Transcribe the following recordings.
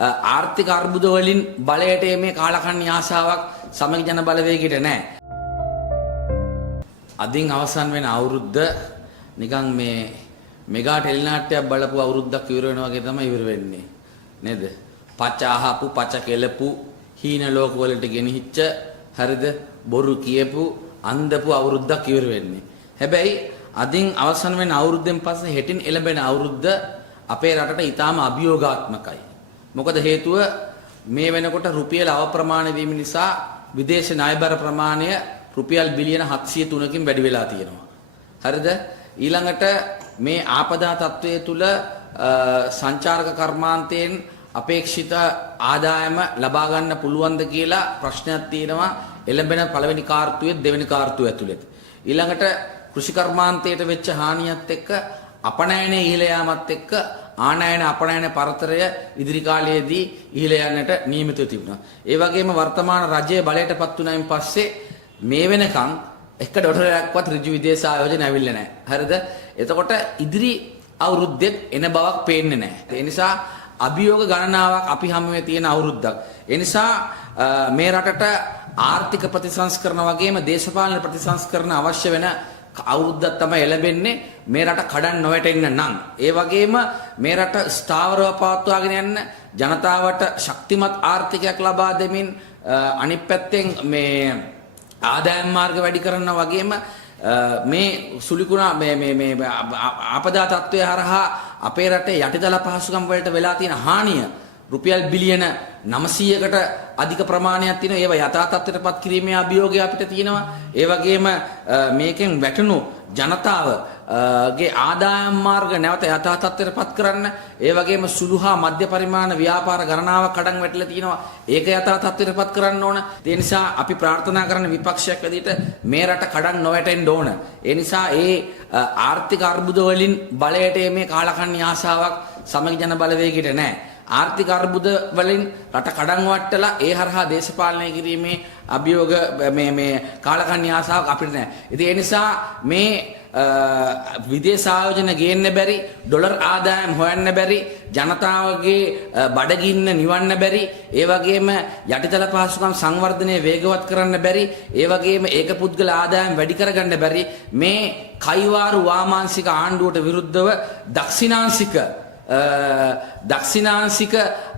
ආර්ථික අර්බුද වලින් බලයට මේ කාලකන්ණි ආශාවක් සමගි ජන බලවේගයට නැහැ. අදින් අවසන් වෙන අවුරුද්ද නිකන් මේ මෙගා ටෙලිනාට්‍යයක් බලපු අවුරුද්දක් ඉවර වෙනවා වගේ තමයි ඉවර වෙන්නේ. නේද? පච අහපු, පච කෙලපු, හීන ලෝක වලට ගෙනිහිච්ච, හරිද? බොරු කියපු, අන්දපු අවුරුද්දක් ඉවර වෙන්නේ. හැබැයි අදින් අවසන් වෙන අවුරුද්දෙන් පස්සේ හෙටින් එළඹෙන අවුරුද්ද අපේ රටට ඊටාම අභියෝගාත්මකයි. මොකද හේතුව මේ වෙනකොට රුපියල අවප්‍රමාණ වීම නිසා විදේශ ණයබර ප්‍රමාණය රුපියල් බිලියන 703කින් වැඩි වෙලා තියෙනවා. හරිද? ඊළඟට මේ ආපදා තත්වයේ තුල සංචාරක කර්මාන්තයෙන් අපේක්ෂිත ආදායම ලබා ගන්න පුළුවන්ද කියලා ප්‍රශ්නයක් තියෙනවා එළඹෙන පළවෙනි කාර්තුවේ දෙවෙනි කාර්තුව ඇතුළත. ඊළඟට කෘෂි කර්මාන්තයට වෙච්ච හානියත් එක්ක අපනයන ඉහළ යාමත් එක්ක ආනයන අපනයන පරතරය ඉදිරි කාලයේදී ඉහළ යන්නට නියමිතව තිබුණා. ඒ වගේම වර්තමාන රජයේ බලයට පත් වුණායින් පස්සේ මේ වෙනකන් එක ඩොලරයක්වත් ඍජු විදේශ ආයෝජන ඇවිල්ලා නැහැ. හරිද? එතකොට ඉදිරි අවුරුද්දෙත් එන බවක් පේන්නේ නැහැ. ඒ නිසා අභියෝග ගණනාවක් අපි හැමෝම තියෙන අවුරුද්දක්. ඒ නිසා මේ රටට ආර්ථික ප්‍රතිසංස්කරණ වගේම දේශපාලන ප්‍රතිසංස්කරණ අවශ්‍ය වෙන අවුරුද්දක් තමයි ලැබෙන්නේ මේ රට කඩන් නොවැටෙන්න නම්. ඒ වගේම මේ රට ස්ථාවරව පවත්වාගෙන යන්න ජනතාවට ශක්තිමත් ආර්ථිකයක් ලබා දෙමින් අනිත් පැත්තෙන් මේ ආදායම් මාර්ග වැඩි කරනවා වගේම මේ සුලිකුණා මේ ආපදා තත්ත්වය හරහා අපේ රටේ යටිදල පහසුකම් වලට වෙලා තියෙන හානිය රුපියල් බිලියන 900කට අධික ප්‍රමාණයක් තියෙනවා. ඒවා යථා තත්ත්වයටපත් කිරීමේ අභියෝගය අපිට තියෙනවා. ඒ වගේම මේකෙන් වැටුණු ජනතාවගේ ආදායම් මාර්ග නැවත යථා තත්ත්වයටපත් කරන්න, ඒ වගේම සුළු හා මධ්‍ය පරිමාණ ව්‍යාපාර ගණනාවක් කඩන් වැටලා තියෙනවා. ඒක යථා තත්ත්වයටපත් කරන්න ඕන. ඒ නිසා අපි ප්‍රාර්ථනා කරන විපක්ෂයක් විදිහට මේ රට කඩන් නොවැටෙන්න ඕන. ඒ නිසා ඒ ආර්ථික අර්බුද වලින් බලයට මේ කාලකන්ණි ආශාවක් සමගි ජන බලවේගයට නැහැ. ආර්ථික අර්බුද වලින් රට කඩන් වට්ටලා ඒ හරහා දේශපාලනය කිරීමේ අභියෝග මේ කාලකන්ණි ආසාවක් අපිට නැහැ. ඉතින් ඒ නිසා මේ විදේශ ආයෝජන ගේන්න බැරි, ඩොලර් ආදායම් හොයන්න බැරි, ජනතාවගේ බඩගින්න නිවන්න බැරි, ඒ වගේම යටිතල පහසුකම් සංවර්ධනය වේගවත් කරන්න බැරි, ඒ වගේම ඒක පුද්ගල ආදායම් වැඩි කරගන්න බැරි මේ කයිවාරු වාමාංශික ආණ්ඩුවට විරුද්ධව දක්ෂිනාංශික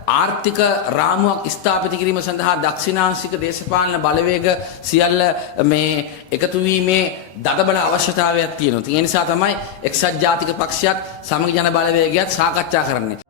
ආර්ථික රාමුවක් ස්ථාපිත කිරීම සඳහා දක්ෂිනාංශික දේශපාලන බලවේග සියල්ල මේ එකතු වීමේ දඩබඩ අවශ්‍යතාවයක් තියෙනවා. ඒ නිසා තමයි එක්සත් ජාතික පක්ෂයත් සමගි ජන බලවේගයත් සාකච්ඡා කරන්නේ.